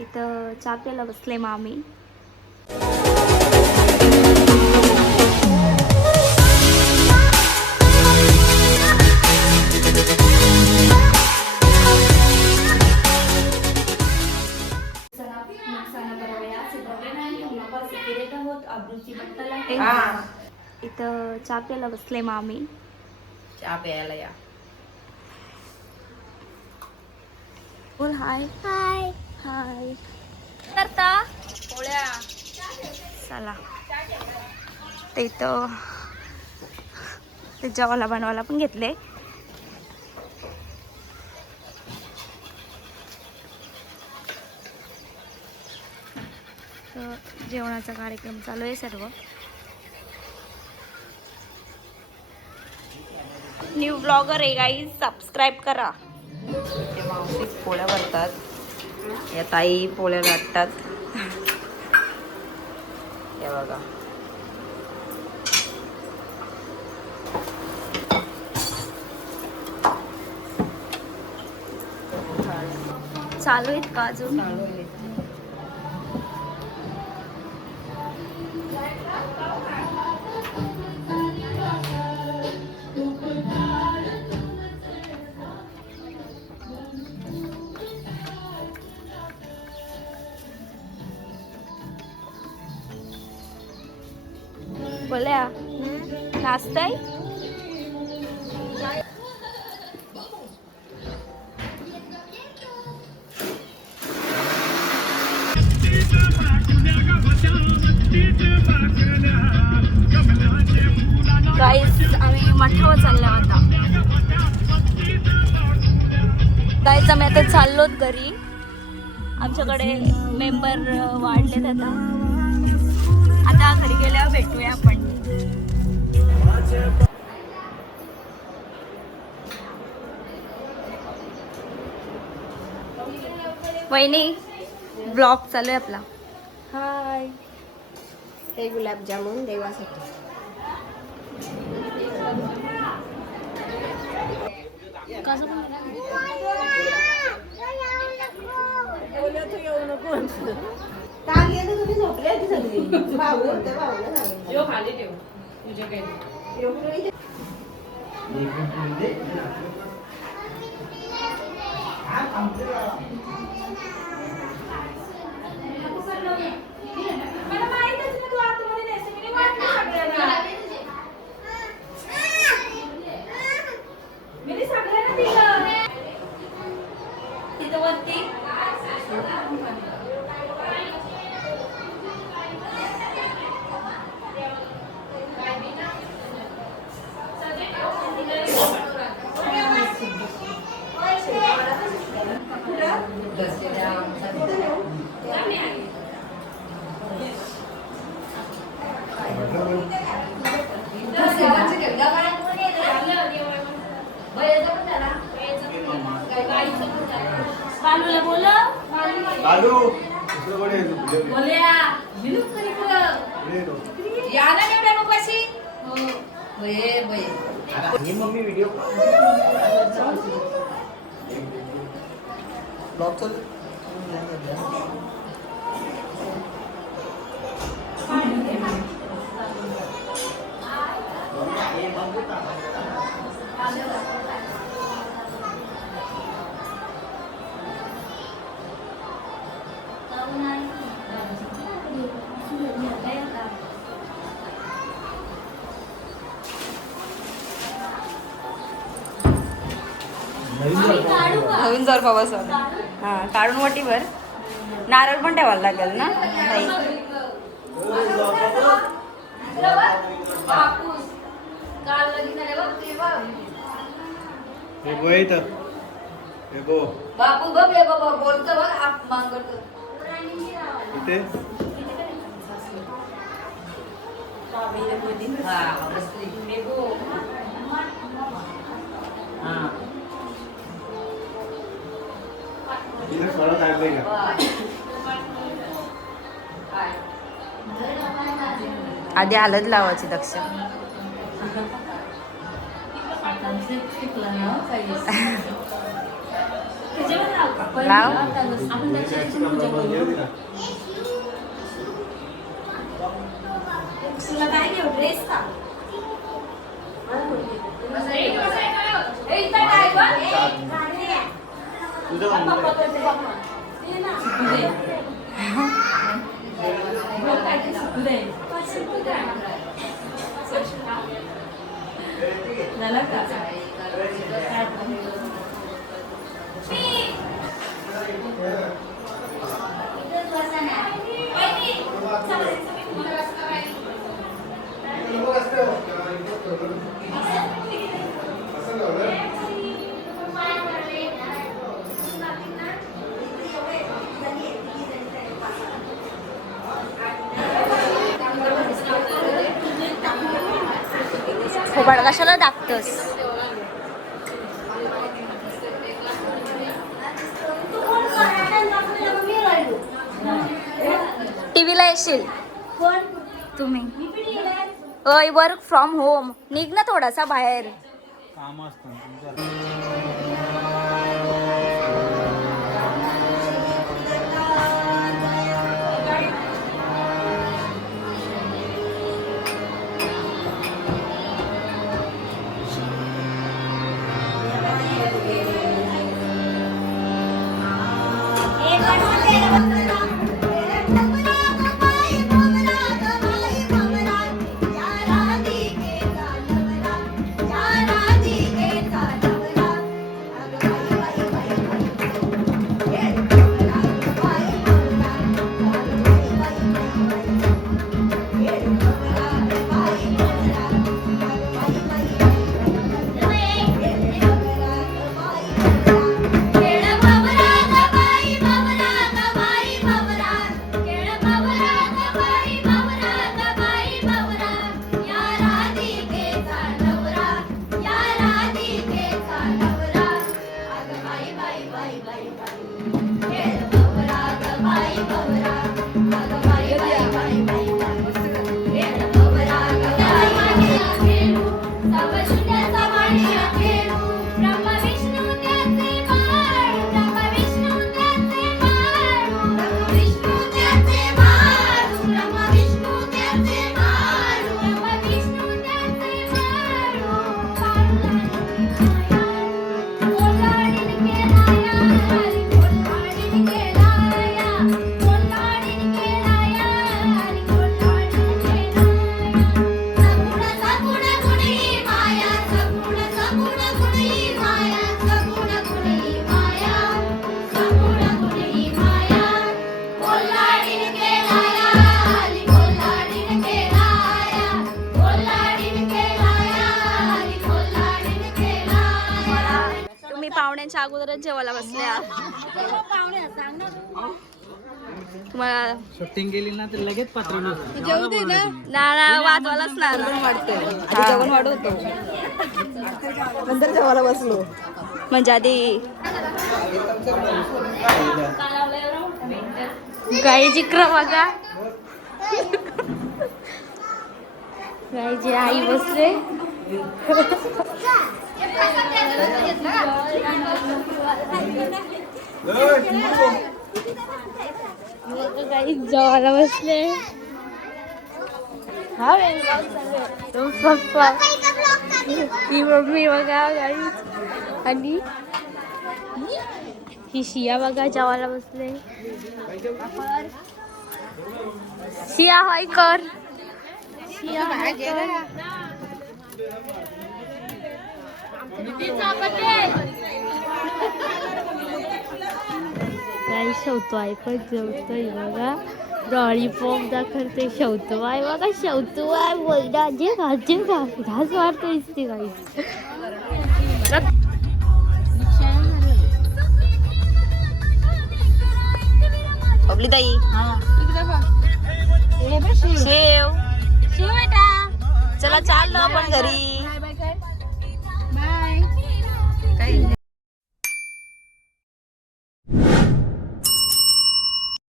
इथं चहा प्यायला बसले मामी. इथं चहा प्यायला बसले मामी. चहा प्यायला या. बोल हाय. हाय हाय. करता पोळ्या. चला ते इथं ते जेवायला बनवायला पण घेतले. तर जेवणाचा कार्यक्रम चालू आहे सर्व. न्यू ब्लॉगर आहे गाईज, सबस्क्राईब करा. ते मावशी पोळ्या करतात, या ताई पोळ्या लाटतात. या बघा. चालू आहेत का अजून? चालू आहे. बोल्या नाचताय. गाईस आम्ही मठावर चाललो आता. गाईस आम्ही आता चाललोत घरी. आमच्याकडे मेंबर वाढलेत आता घरी गेल्यावर भेटूया आपण. वहिनी ब्लॉग चालू आहे आपला. हाय. हे गुलाबजामुन देवासाठी. बालूला बोला. बालू बोल्या मिलू करी या ना एवढ्या मगाशी. हो बये बये. ही मम्मी व्हिडिओ ब्लॉग चालू. नवीन जर बाबा सर. हां काढून वाटीवर नारळ पण ठेवायला लागेल ना. हे बो इथं. हे बो बापू बघ ये बाबा बोलतो बघ आप मागतो इथे. हां बसली हे बो. हां इथे फळं काढलंय का? आधी हळद लावायची दक्ष. लाव. तुला काय घेऊ ड्रेस का खोबाड कशाला टाकतोस टीव्हीला येशील तुम्ही अय वर्क फ्रॉम होम निघ ना थोडासा बाहेर काम असतं पाहुण्यांच्या अगोदरच जेवायला बसल्या तुम्हाला शूटिंग केली ना तर लगेच पात्र ना वाजवायलाच ना जेवण वाढवतो नंतर जेवायला बसलो म्हणजे आधी गाई जिक्र बघा गाईची आई बसले गाई जेवायला बसले हा पप्पा ही मम्मी बघा गाई आणि ही शिया बघा जेवायला बसले शिया हाय कर शिया हाय कर काही शेवतो आहे पण जेवतोय बघा लॉलीपॉप दाखवते शेवतो आहे बघा शेवतो आहे बोलडा जे घास वाढतो इथे काही बबली ताई शेव चला चाललो आपण घरी